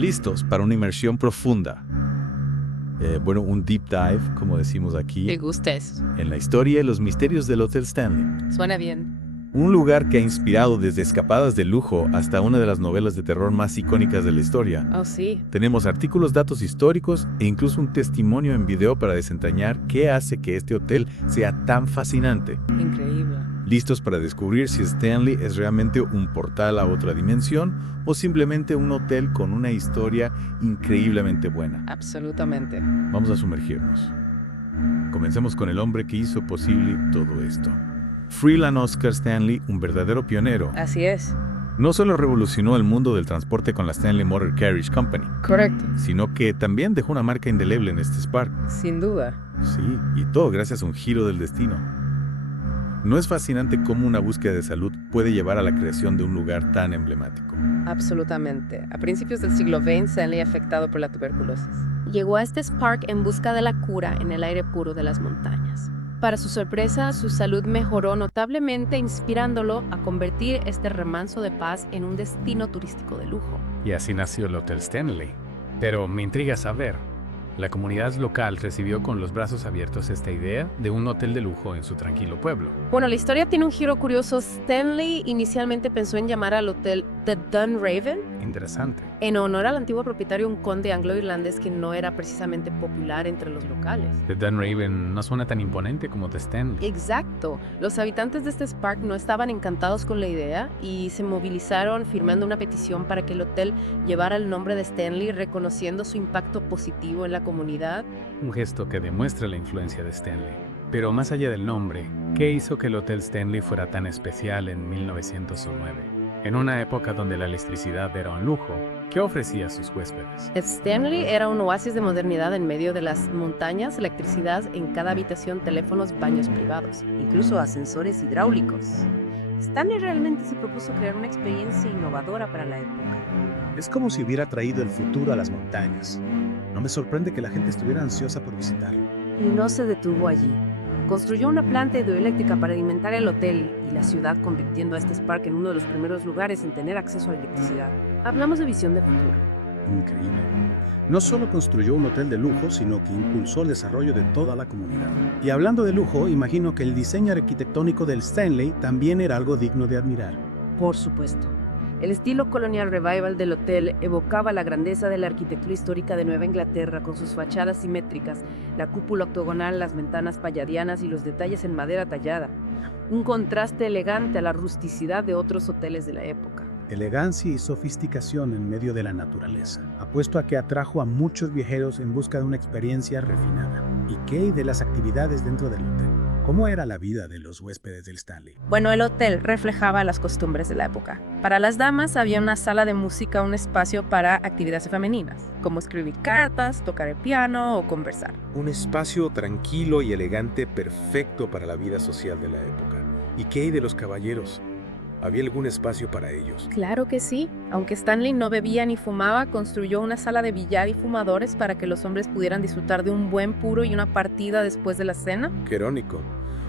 listos para una inmersión profunda. Un deep dive, como decimos aquí, ¿Te gusta eso? en la historia y los misterios del Hotel Stanley. Suena bien. Un lugar que ha inspirado desde escapadas de lujo hasta una de las novelas de terror más icónicas de la historia. Oh, sí. Tenemos artículos, datos históricos e incluso un testimonio en video para desentrañar qué hace que este hotel sea tan fascinante. Increíble. ¿Listos para descubrir si Stanley es realmente un portal a otra dimensión o simplemente un hotel con una historia increíblemente buena? Absolutamente. Vamos a sumergirnos. Comencemos con el hombre que hizo posible todo esto. Freeland Oscar Stanley, un verdadero pionero. Así es. No solo revolucionó el mundo del transporte con la Stanley Motor Carriage Company, Correcto. sino que también dejó una marca indeleble en este Spark. Sin duda. Sí, y todo gracias a un giro del destino. ¿No es fascinante cómo una búsqueda de salud puede llevar a la creación de un lugar tan emblemático? Absolutamente. A principios del siglo XX, Stanley afectado por la tuberculosis. Llegó a este Spark en busca de la cura en el aire puro de las montañas. Para su sorpresa, su salud mejoró notablemente, inspirándolo a convertir este remanso de paz en un destino turístico de lujo. Y así nació el Hotel Stanley. Pero me intriga saber, la comunidad local recibió con los brazos abiertos esta idea de un hotel de lujo en su tranquilo pueblo. Bueno, la historia tiene un giro curioso. Stanley inicialmente pensó en llamar al hotel The Dunraven, Interesante. en honor al antiguo propietario, un conde anglo-irlandés que no era precisamente popular entre los locales. The Dunraven no suena tan imponente como The Stanley. Exacto. Los habitantes de este Spark no estaban encantados con la idea y se movilizaron firmando una petición para que el hotel llevara el nombre de Stanley, reconociendo su impacto positivo en la comunidad. Un gesto que demuestra la influencia de Stanley. Pero más allá del nombre, ¿qué hizo que el Hotel Stanley fuera tan especial en 1909? En una época donde la electricidad era un lujo, ¿qué ofrecía a sus huéspedes? Stanley era un oasis de modernidad en medio de las montañas, electricidad en cada habitación, teléfonos, baños privados. Incluso ascensores hidráulicos. Stanley realmente se propuso crear una experiencia innovadora para la época. Es como si hubiera traído el futuro a las montañas. No me sorprende que la gente estuviera ansiosa por visitarlo. Y no se detuvo allí. Construyó una planta hidroeléctrica para alimentar el hotel y la ciudad, convirtiendo a este Spark en uno de los primeros lugares en tener acceso a la electricidad. Hablamos de visión de futuro. Increíble. No solo construyó un hotel de lujo, sino que impulsó el desarrollo de toda la comunidad. Y hablando de lujo, imagino que el diseño arquitectónico del Stanley también era algo digno de admirar. Por supuesto. El estilo colonial revival del hotel evocaba la grandeza de la arquitectura histórica de Nueva Inglaterra, con sus fachadas simétricas, la cúpula octogonal, las ventanas palladianas y los detalles en madera tallada. Un contraste elegante a la rusticidad de otros hoteles de la época. Elegancia y sofisticación en medio de la naturaleza. Apuesto a que atrajo a muchos viajeros en busca de una experiencia refinada. ¿Y qué hay de las actividades dentro del hotel? ¿Cómo era la vida de los huéspedes del Stanley? Bueno, el hotel reflejaba las costumbres de la época. Para las damas había una sala de música, un espacio para actividades femeninas, como escribir cartas, tocar el piano o conversar. Un espacio tranquilo y elegante perfecto para la vida social de la época. ¿Y qué hay de los caballeros? ¿Había algún espacio para ellos? Claro que sí. Aunque Stanley no bebía ni fumaba, construyó una sala de billar y fumadores para que los hombres pudieran disfrutar de un buen puro y una partida después de la cena. Qué irónico.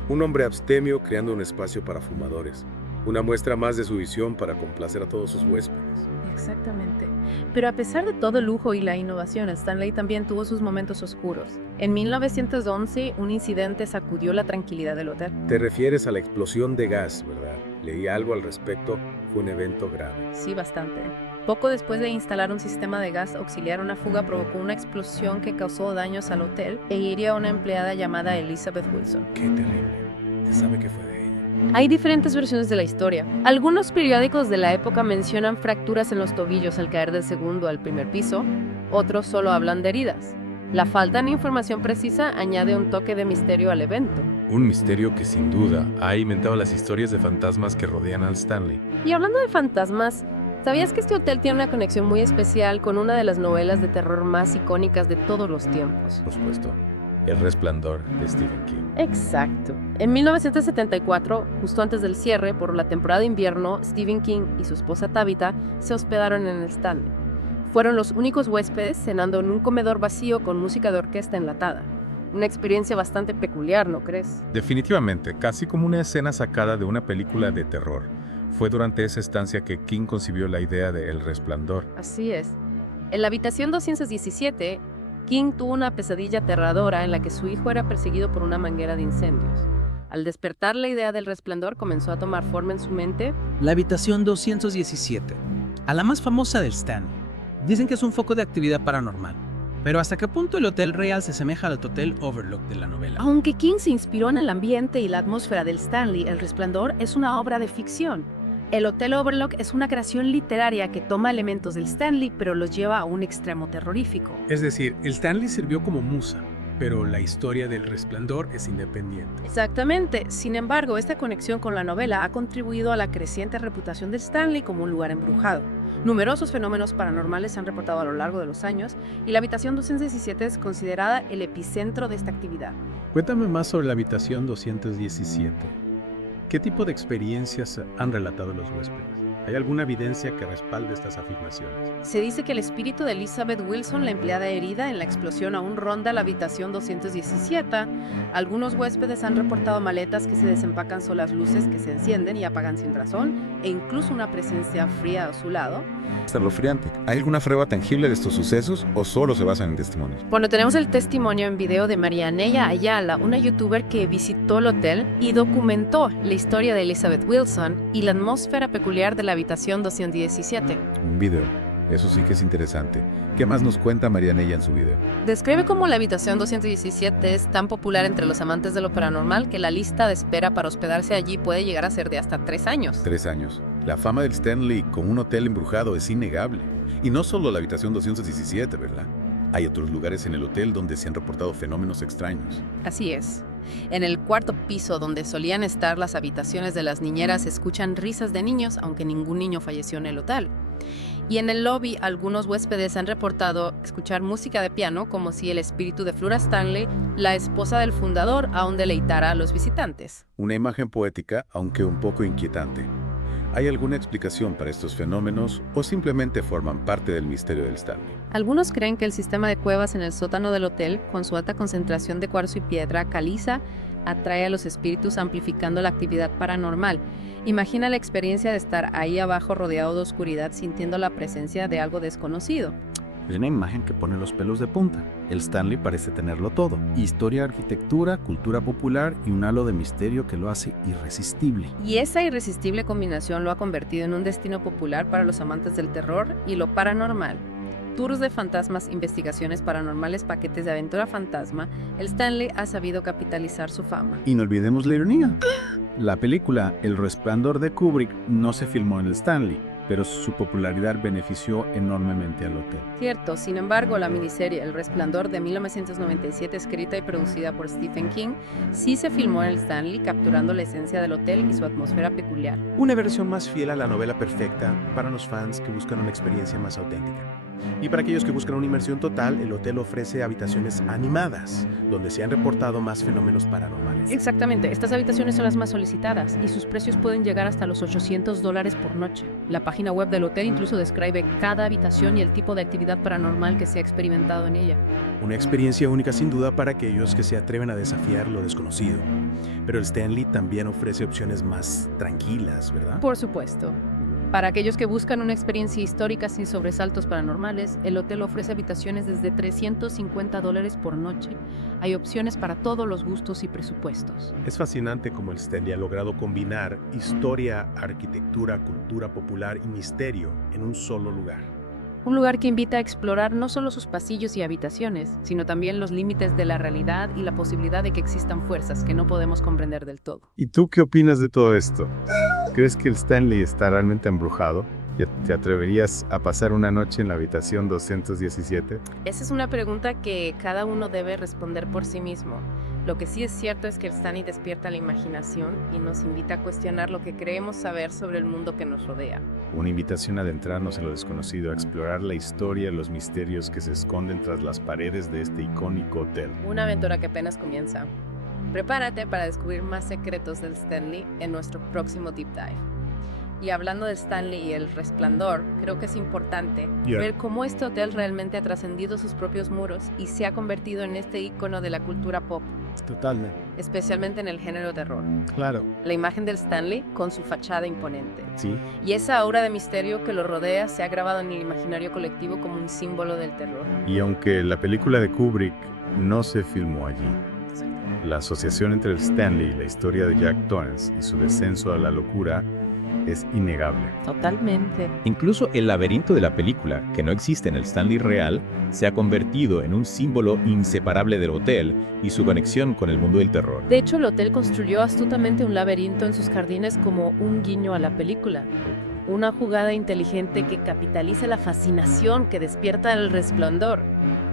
Un hombre abstemio creando un espacio para fumadores. Una muestra más de su visión para complacer a todos sus huéspedes. Exactamente. Pero a pesar de todo el lujo y la innovación, Stanley también tuvo sus momentos oscuros. En 1911, un incidente sacudió la tranquilidad del hotel. Te refieres a la explosión de gas, ¿verdad? Leí algo al respecto. Fue un evento grave. Sí, bastante. Poco después de instalar un sistema de gas auxiliar, una fuga provocó una explosión que causó daños al hotel e hirió a una empleada llamada Elizabeth Wilson. Qué terrible. ¿Se sabe qué fue de ella? Hay diferentes versiones de la historia. Algunos periódicos de la época mencionan fracturas en los tobillos al caer del segundo al primer piso, otros solo hablan de heridas. La falta de información precisa añade un toque de misterio al evento. Un misterio que sin duda ha inventado las historias de fantasmas que rodean al Stanley. Y hablando de fantasmas, ¿sabías que este hotel tiene una conexión muy especial con una de las novelas de terror más icónicas de todos los tiempos? Por supuesto, El Resplandor de Stephen King. Exacto. En 1974, justo antes del cierre por la temporada de invierno, Stephen King y su esposa Tabitha se hospedaron en el Stanley. Fueron los únicos huéspedes cenando en un comedor vacío con música de orquesta enlatada. Una experiencia bastante peculiar, ¿no crees? Definitivamente, casi como una escena sacada de una película de terror. Fue durante esa estancia que King concibió la idea de El Resplandor. Así es. En la habitación 217, King tuvo una pesadilla aterradora en la que su hijo era perseguido por una manguera de incendios. Al despertar, la idea del resplandor comenzó a tomar forma en su mente. La habitación 217, a la más famosa del Stanley. Dicen que es un foco de actividad paranormal. Pero ¿hasta qué punto el Hotel Real se asemeja al Hotel Overlook de la novela? Aunque King se inspiró en el ambiente y la atmósfera del Stanley, El Resplandor es una obra de ficción. El Hotel Overlook es una creación literaria que toma elementos del Stanley pero los lleva a un extremo terrorífico. Es decir, el Stanley sirvió como musa, pero la historia del Resplandor es independiente. Exactamente. Sin embargo, esta conexión con la novela ha contribuido a la creciente reputación del Stanley como un lugar embrujado. Numerosos fenómenos paranormales se han reportado a lo largo de los años y la habitación 217 es considerada el epicentro de esta actividad. Cuéntame más sobre la habitación 217. ¿Qué tipo de experiencias han relatado los huéspedes? ¿Hay alguna evidencia que respalde estas afirmaciones? Se dice que el espíritu de Elizabeth Wilson, la empleada herida en la explosión, aún ronda la habitación 217. Algunos huéspedes han reportado maletas que se desempacan solas, luces que se encienden y apagan sin razón, e incluso una presencia fría a su lado. Escalofriante. ¿Hay alguna prueba tangible de estos sucesos o solo se basan en testimonios? Bueno, tenemos el testimonio en video de Marianella Ayala, una youtuber que visitó el hotel y documentó la historia de Elizabeth Wilson y la atmósfera peculiar de la habitación 217. Un video. Eso sí que es interesante. ¿Qué más nos cuenta Marianella en su video? Describe cómo la habitación 217 es tan popular entre los amantes de lo paranormal que la lista de espera para hospedarse allí puede llegar a ser de hasta 3 años. 3 años. La fama del Stanley como un hotel embrujado es innegable. Y no solo la habitación 217, ¿verdad? Hay otros lugares en el hotel donde se han reportado fenómenos extraños. Así es. En el cuarto piso, donde solían estar las habitaciones de las niñeras, se escuchan risas de niños, aunque ningún niño falleció en el hotel. Y en el lobby, algunos huéspedes han reportado escuchar música de piano, como si el espíritu de Flora Stanley, la esposa del fundador, aún deleitara a los visitantes. Una imagen poética, aunque un poco inquietante. ¿Hay alguna explicación para estos fenómenos o simplemente forman parte del misterio del Stanley? Algunos creen que el sistema de cuevas en el sótano del hotel, con su alta concentración de cuarzo y piedra caliza, atrae a los espíritus amplificando la actividad paranormal. Imagina la experiencia de estar ahí abajo rodeado de oscuridad sintiendo la presencia de algo desconocido. Es una imagen que pone los pelos de punta. El Stanley parece tenerlo todo. Historia, arquitectura, cultura popular y un halo de misterio que lo hace irresistible. Y esa irresistible combinación lo ha convertido en un destino popular para los amantes del terror y lo paranormal. Tours de fantasmas, investigaciones paranormales, paquetes de aventura fantasma, el Stanley ha sabido capitalizar su fama. Y no olvidemos la ironía. La película El Resplandor de Kubrick no se filmó en el Stanley, pero su popularidad benefició enormemente al hotel. Cierto, sin embargo, la miniserie El Resplandor de 1997, escrita y producida por Stephen King, sí se filmó en el Stanley, capturando la esencia del hotel y su atmósfera peculiar. Una versión más fiel a la novela perfecta para los fans que buscan una experiencia más auténtica. Y para aquellos que buscan una inmersión total, el hotel ofrece habitaciones animadas, donde se han reportado más fenómenos paranormales. Exactamente, estas habitaciones son las más solicitadas y sus precios pueden llegar hasta los $800 por noche. La página web del hotel incluso describe cada habitación y el tipo de actividad paranormal que se ha experimentado en ella. Una experiencia única sin duda para aquellos que se atreven a desafiar lo desconocido. Pero el Stanley también ofrece opciones más tranquilas, ¿verdad? Por supuesto. Para aquellos que buscan una experiencia histórica sin sobresaltos paranormales, el hotel ofrece habitaciones desde $350 por noche. Hay opciones para todos los gustos y presupuestos. Es fascinante cómo el Stanley ha logrado combinar historia, arquitectura, cultura popular y misterio en un solo lugar. Un lugar que invita a explorar no solo sus pasillos y habitaciones, sino también los límites de la realidad y la posibilidad de que existan fuerzas que no podemos comprender del todo. ¿Y tú qué opinas de todo esto? ¿Crees que el Stanley está realmente embrujado? ¿Te atreverías a pasar una noche en la habitación 217? Esa es una pregunta que cada uno debe responder por sí mismo. Lo que sí es cierto es que el Stanley despierta la imaginación y nos invita a cuestionar lo que creemos saber sobre el mundo que nos rodea. Una invitación a adentrarnos en lo desconocido, a explorar la historia y los misterios que se esconden tras las paredes de este icónico hotel. Una aventura que apenas comienza. Prepárate para descubrir más secretos del Stanley en nuestro próximo Deep Dive. Y hablando de Stanley y El Resplandor, creo que es importante ver cómo este hotel realmente ha trascendido sus propios muros y se ha convertido en este ícono de la cultura pop. Totalmente. especialmente en el género terror. Claro. La imagen del Stanley con su fachada imponente. Sí. Y esa aura de misterio que lo rodea se ha grabado en el imaginario colectivo como un símbolo del terror. Y aunque la película de Kubrick no se filmó allí, la asociación entre el Stanley y la historia de Jack Torrance y su descenso a la locura es innegable. Totalmente. Incluso el laberinto de la película, que no existe en el Stanley real, se ha convertido en un símbolo inseparable del hotel y su conexión con el mundo del terror. De hecho, el hotel construyó astutamente un laberinto en sus jardines como un guiño a la película. Una jugada inteligente que capitaliza la fascinación que despierta el Resplandor.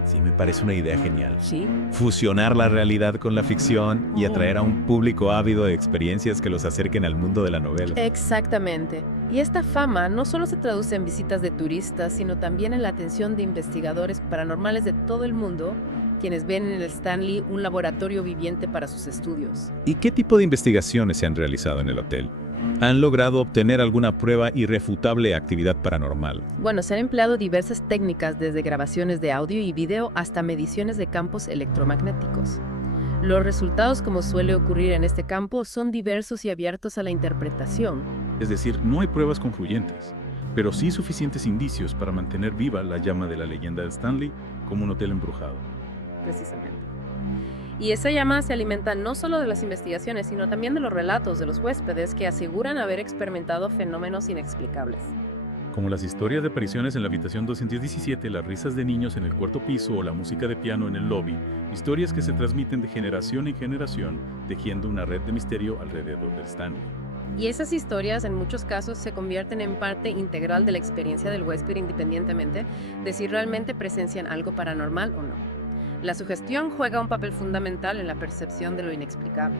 Sí, me parece una idea genial. ¿Sí? Fusionar la realidad con la ficción y atraer a un público ávido de experiencias que los acerquen al mundo de la novela. Exactamente. Y esta fama no solo se traduce en visitas de turistas, sino también en la atención de investigadores paranormales de todo el mundo, quienes ven en el Stanley un laboratorio viviente para sus estudios. ¿Y qué tipo de investigaciones se han realizado en el hotel? ¿Han logrado obtener alguna prueba irrefutable de actividad paranormal? Bueno, se han empleado diversas técnicas, desde grabaciones de audio y video hasta mediciones de campos electromagnéticos. Los resultados, como suele ocurrir en este campo, son diversos y abiertos a la interpretación. Es decir, no hay pruebas concluyentes, pero sí suficientes indicios para mantener viva la llama de la leyenda de Stanley como un hotel embrujado. Precisamente. Y esa llama se alimenta no solo de las investigaciones, sino también de los relatos de los huéspedes que aseguran haber experimentado fenómenos inexplicables. Como las historias de apariciones en la habitación 217, las risas de niños en el cuarto piso o la música de piano en el lobby, historias que se transmiten de generación en generación, tejiendo una red de misterio alrededor del Stanley. Y esas historias en muchos casos se convierten en parte integral de la experiencia del huésped, independientemente de si realmente presencian algo paranormal o no. La sugestión juega un papel fundamental en la percepción de lo inexplicable.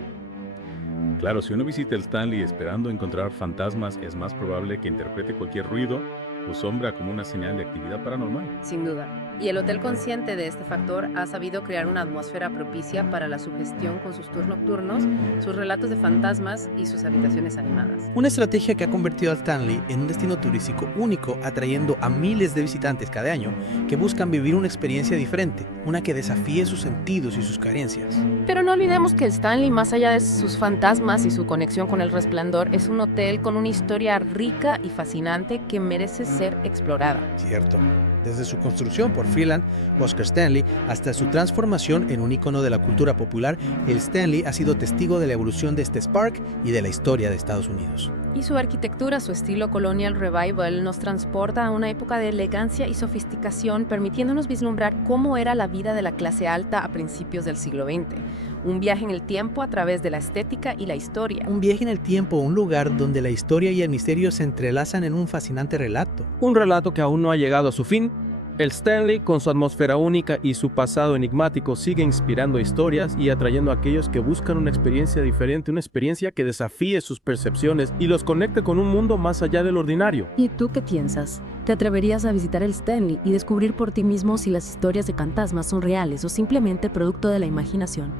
Claro, si uno visita el Stanley esperando encontrar fantasmas, es más probable que interprete cualquier ruido o sombra como una señal de actividad paranormal. Sin duda. Y el hotel, consciente de este factor, ha sabido crear una atmósfera propicia para la sugestión con sus tours nocturnos, sus relatos de fantasmas y sus habitaciones animadas. Una estrategia que ha convertido a Stanley en un destino turístico único, atrayendo a miles de visitantes cada año que buscan vivir una experiencia diferente, una que desafíe sus sentidos y sus carencias. Pero no olvidemos que el Stanley, más allá de sus fantasmas y su conexión con el Resplandor, es un hotel con una historia rica y fascinante que merece ser explorada. Cierto. Desde su construcción por Freeland, Oscar Stanley, hasta su transformación en un icono de la cultura popular, el Stanley ha sido testigo de la evolución de este Spark y de la historia de Estados Unidos. Y su arquitectura, su estilo colonial revival, nos transporta a una época de elegancia y sofisticación, permitiéndonos vislumbrar cómo era la vida de la clase alta a principios del siglo XX. Un viaje en el tiempo a través de la estética y la historia. Un viaje en el tiempo, un lugar donde la historia y el misterio se entrelazan en un fascinante relato. Un relato que aún no ha llegado a su fin. El Stanley, con su atmósfera única y su pasado enigmático, sigue inspirando historias y atrayendo a aquellos que buscan una experiencia diferente, una experiencia que desafíe sus percepciones y los conecte con un mundo más allá del ordinario. ¿Y tú qué piensas? ¿Te atreverías a visitar el Stanley y descubrir por ti mismo si las historias de fantasmas son reales o simplemente producto de la imaginación?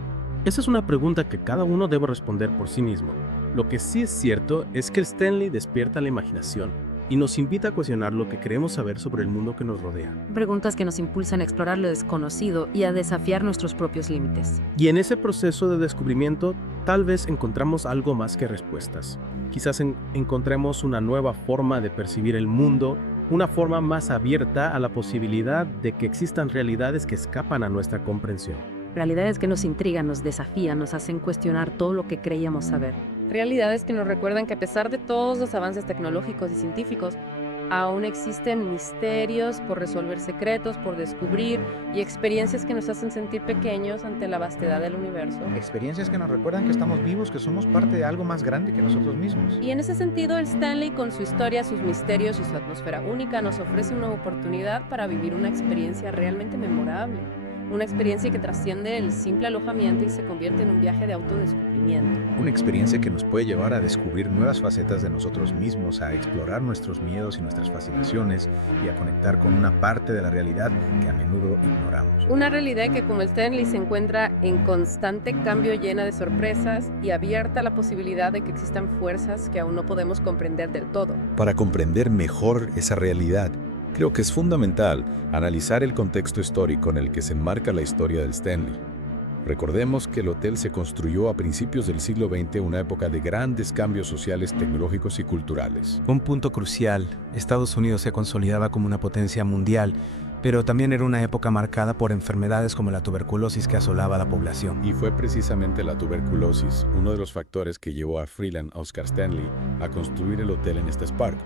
Esa es una pregunta que cada uno debe responder por sí mismo. Lo que sí es cierto es que el Stanley despierta la imaginación y nos invita a cuestionar lo que queremos saber sobre el mundo que nos rodea. Preguntas que nos impulsan a explorar lo desconocido y a desafiar nuestros propios límites. Y en ese proceso de descubrimiento, tal vez encontramos algo más que respuestas. Quizás encontremos una nueva forma de percibir el mundo, una forma más abierta a la posibilidad de que existan realidades que escapan a nuestra comprensión. Realidades que nos intrigan, nos desafían, nos hacen cuestionar todo lo que creíamos saber. Realidades que nos recuerdan que a pesar de todos los avances tecnológicos y científicos, aún existen misterios por resolver, secretos por descubrir y experiencias que nos hacen sentir pequeños ante la vastedad del universo. Experiencias que nos recuerdan que estamos vivos, que somos parte de algo más grande que nosotros mismos. Y en ese sentido, el Stanley, con su historia, sus misterios y su atmósfera única, nos ofrece una oportunidad para vivir una experiencia realmente memorable. Una experiencia que trasciende el simple alojamiento y se convierte en un viaje de autodescubrimiento. Una experiencia que nos puede llevar a descubrir nuevas facetas de nosotros mismos, a explorar nuestros miedos y nuestras fascinaciones y a conectar con una parte de la realidad que a menudo ignoramos. Una realidad que, como el Stanley, se encuentra en constante cambio, llena de sorpresas y abierta a la posibilidad de que existan fuerzas que aún no podemos comprender del todo. Para comprender mejor esa realidad, creo que es fundamental analizar el contexto histórico en el que se enmarca la historia del Stanley. Recordemos que el hotel se construyó a principios del siglo XX, una época de grandes cambios sociales, tecnológicos y culturales. Un punto crucial, Estados Unidos se consolidaba como una potencia mundial, pero también era una época marcada por enfermedades como la tuberculosis que asolaba a la población. Y fue precisamente la tuberculosis uno de los factores que llevó a Freeland Oscar Stanley a construir el hotel en este Park.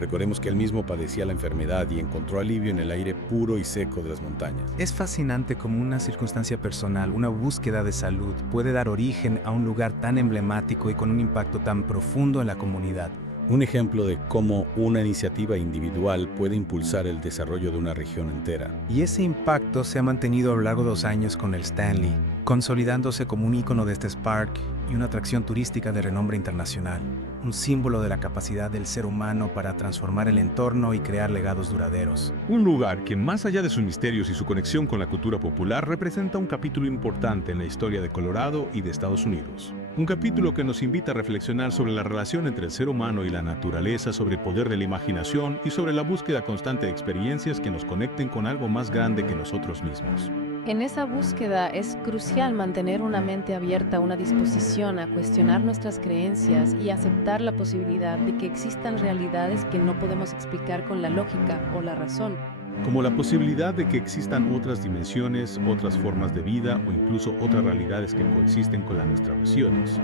Recordemos que él mismo padecía la enfermedad y encontró alivio en el aire puro y seco de las montañas. Es fascinante cómo una circunstancia personal, una búsqueda de salud, puede dar origen a un lugar tan emblemático y con un impacto tan profundo en la comunidad. Un ejemplo de cómo una iniciativa individual puede impulsar el desarrollo de una región entera. Y ese impacto se ha mantenido a lo largo de los años con el Stanley, consolidándose como un ícono de este park y una atracción turística de renombre internacional. Un símbolo de la capacidad del ser humano para transformar el entorno y crear legados duraderos. Un lugar que, más allá de sus misterios y su conexión con la cultura popular, representa un capítulo importante en la historia de Colorado y de Estados Unidos. Un capítulo que nos invita a reflexionar sobre la relación entre el ser humano y la naturaleza, sobre el poder de la imaginación y sobre la búsqueda constante de experiencias que nos conecten con algo más grande que nosotros mismos. En esa búsqueda es crucial mantener una mente abierta, una disposición a cuestionar nuestras creencias y aceptar la posibilidad de que existan realidades que no podemos explicar con la lógica o la razón. Como la posibilidad de que existan otras dimensiones, otras formas de vida o incluso otras realidades que coexisten con las nuestras visiones.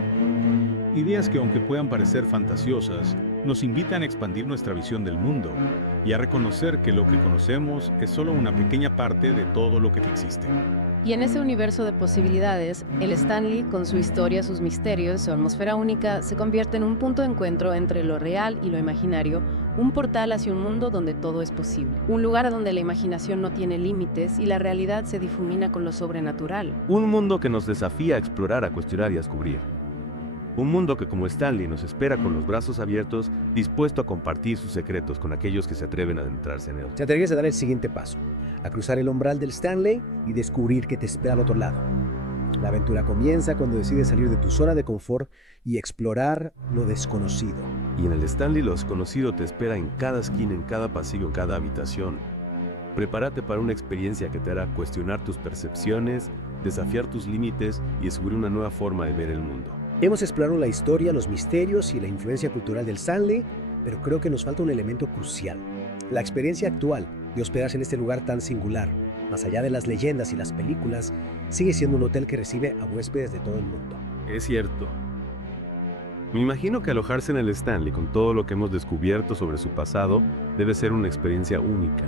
Ideas que, aunque puedan parecer fantasiosas, nos invitan a expandir nuestra visión del mundo y a reconocer que lo que conocemos es solo una pequeña parte de todo lo que existe. Y en ese universo de posibilidades, el Stanley, con su historia, sus misterios, su atmósfera única, se convierte en un punto de encuentro entre lo real y lo imaginario, un portal hacia un mundo donde todo es posible. Un lugar donde la imaginación no tiene límites y la realidad se difumina con lo sobrenatural. Un mundo que nos desafía a explorar, a cuestionar y a descubrir. Un mundo que, como Stanley, nos espera con los brazos abiertos, dispuesto a compartir sus secretos con aquellos que se atreven a adentrarse en él. Te atreves a dar el siguiente paso, a cruzar el umbral del Stanley y descubrir qué te espera al otro lado. La aventura comienza cuando decides salir de tu zona de confort y explorar lo desconocido. Y en el Stanley lo desconocido te espera en cada esquina, en cada pasillo, en cada habitación. Prepárate para una experiencia que te hará cuestionar tus percepciones, desafiar tus límites y descubrir una nueva forma de ver el mundo. Hemos explorado la historia, los misterios y la influencia cultural del Stanley, pero creo que nos falta un elemento crucial. La experiencia actual de hospedarse en este lugar tan singular, más allá de las leyendas y las películas, sigue siendo un hotel que recibe a huéspedes de todo el mundo. Es cierto. Me imagino que alojarse en el Stanley con todo lo que hemos descubierto sobre su pasado debe ser una experiencia única,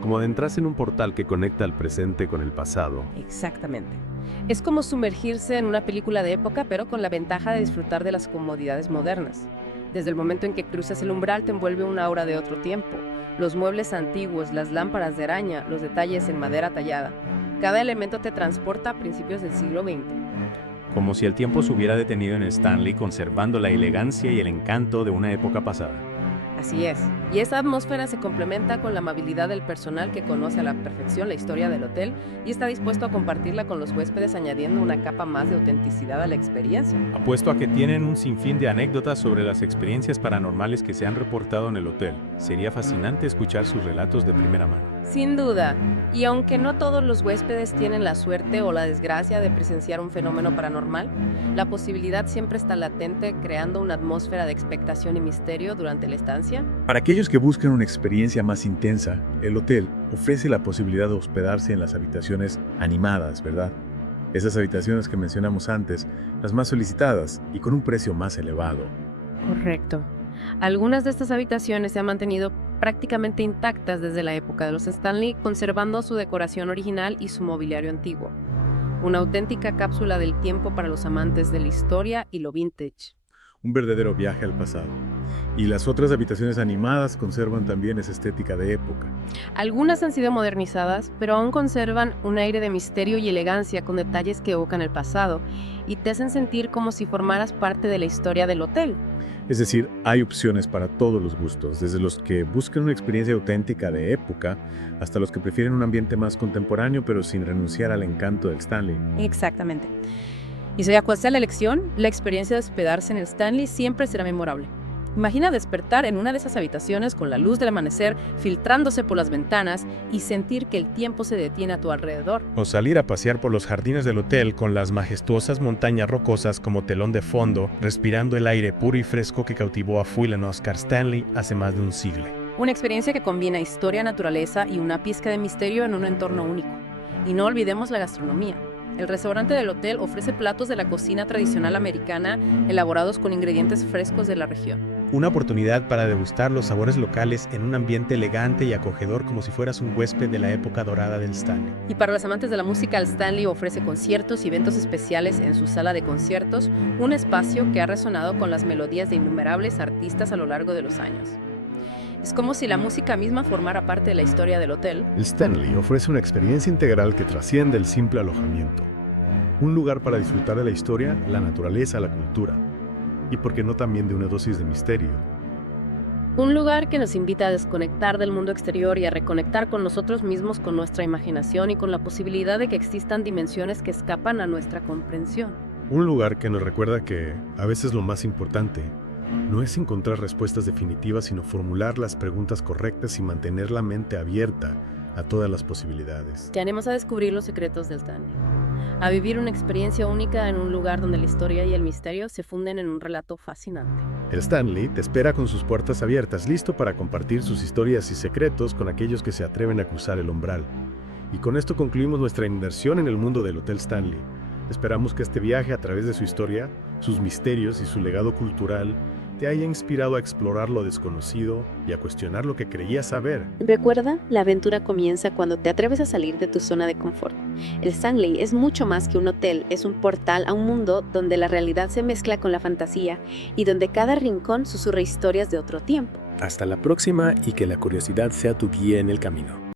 como adentrarse en un portal que conecta al presente con el pasado. Exactamente. Es como sumergirse en una película de época, pero con la ventaja de disfrutar de las comodidades modernas. Desde el momento en que cruzas el umbral te envuelve una aura de otro tiempo. Los muebles antiguos, las lámparas de araña, los detalles en madera tallada. Cada elemento te transporta a principios del siglo XX. Como si el tiempo se hubiera detenido en Stanley, conservando la elegancia y el encanto de una época pasada. Así es. Y esa atmósfera se complementa con la amabilidad del personal que conoce a la perfección la historia del hotel y está dispuesto a compartirla con los huéspedes, añadiendo una capa más de autenticidad a la experiencia. Apuesto a que tienen un sinfín de anécdotas sobre las experiencias paranormales que se han reportado en el hotel. Sería fascinante escuchar sus relatos de primera mano. Sin duda. Y aunque no todos los huéspedes tienen la suerte o la desgracia de presenciar un fenómeno paranormal, la posibilidad siempre está latente, creando una atmósfera de expectación y misterio durante la estancia. Para aquellos que buscan una experiencia más intensa, el hotel ofrece la posibilidad de hospedarse en las habitaciones animadas, ¿verdad? Esas habitaciones que mencionamos antes, las más solicitadas y con un precio más elevado. Correcto. Algunas de estas habitaciones se han mantenido prácticamente intactas desde la época de los Stanley, conservando su decoración original y su mobiliario antiguo. Una auténtica cápsula del tiempo para los amantes de la historia y lo vintage. Un verdadero viaje al pasado. Y las otras habitaciones animadas conservan también esa estética de época. Algunas han sido modernizadas, pero aún conservan un aire de misterio y elegancia con detalles que evocan el pasado y te hacen sentir como si formaras parte de la historia del hotel. Es decir, hay opciones para todos los gustos, desde los que buscan una experiencia auténtica de época hasta los que prefieren un ambiente más contemporáneo pero sin renunciar al encanto del Stanley. Exactamente. Y sea cual sea la elección, la experiencia de hospedarse en el Stanley siempre será memorable. Imagina despertar en una de esas habitaciones con la luz del amanecer filtrándose por las ventanas y sentir que el tiempo se detiene a tu alrededor. O salir a pasear por los jardines del hotel con las majestuosas montañas rocosas como telón de fondo, respirando el aire puro y fresco que cautivó a Freeland Oscar Stanley hace más de un siglo. Una experiencia que combina historia, naturaleza y una pizca de misterio en un entorno único. Y no olvidemos la gastronomía. El restaurante del hotel ofrece platos de la cocina tradicional americana elaborados con ingredientes frescos de la región. Una oportunidad para degustar los sabores locales en un ambiente elegante y acogedor como si fueras un huésped de la época dorada del Stanley. Y para los amantes de la música, el Stanley ofrece conciertos y eventos especiales en su sala de conciertos, un espacio que ha resonado con las melodías de innumerables artistas a lo largo de los años. Es como si la música misma formara parte de la historia del hotel. El Stanley ofrece una experiencia integral que trasciende el simple alojamiento. Un lugar para disfrutar de la historia, la naturaleza, la cultura. Y por qué no también de una dosis de misterio. Un lugar que nos invita a desconectar del mundo exterior y a reconectar con nosotros mismos, con nuestra imaginación y con la posibilidad de que existan dimensiones que escapan a nuestra comprensión. Un lugar que nos recuerda que, a veces lo más importante, no es encontrar respuestas definitivas, sino formular las preguntas correctas y mantener la mente abierta a todas las posibilidades. Te animo a descubrir los secretos del Stanley, a vivir una experiencia única en un lugar donde la historia y el misterio se funden en un relato fascinante. El Stanley te espera con sus puertas abiertas, listo para compartir sus historias y secretos con aquellos que se atreven a cruzar el umbral. Y con esto concluimos nuestra inmersión en el mundo del Hotel Stanley. Esperamos que este viaje a través de su historia, sus misterios y su legado cultural te haya inspirado a explorar lo desconocido y a cuestionar lo que creías saber. Recuerda, la aventura comienza cuando te atreves a salir de tu zona de confort. El Stanley es mucho más que un hotel, es un portal a un mundo donde la realidad se mezcla con la fantasía y donde cada rincón susurra historias de otro tiempo. Hasta la próxima y que la curiosidad sea tu guía en el camino.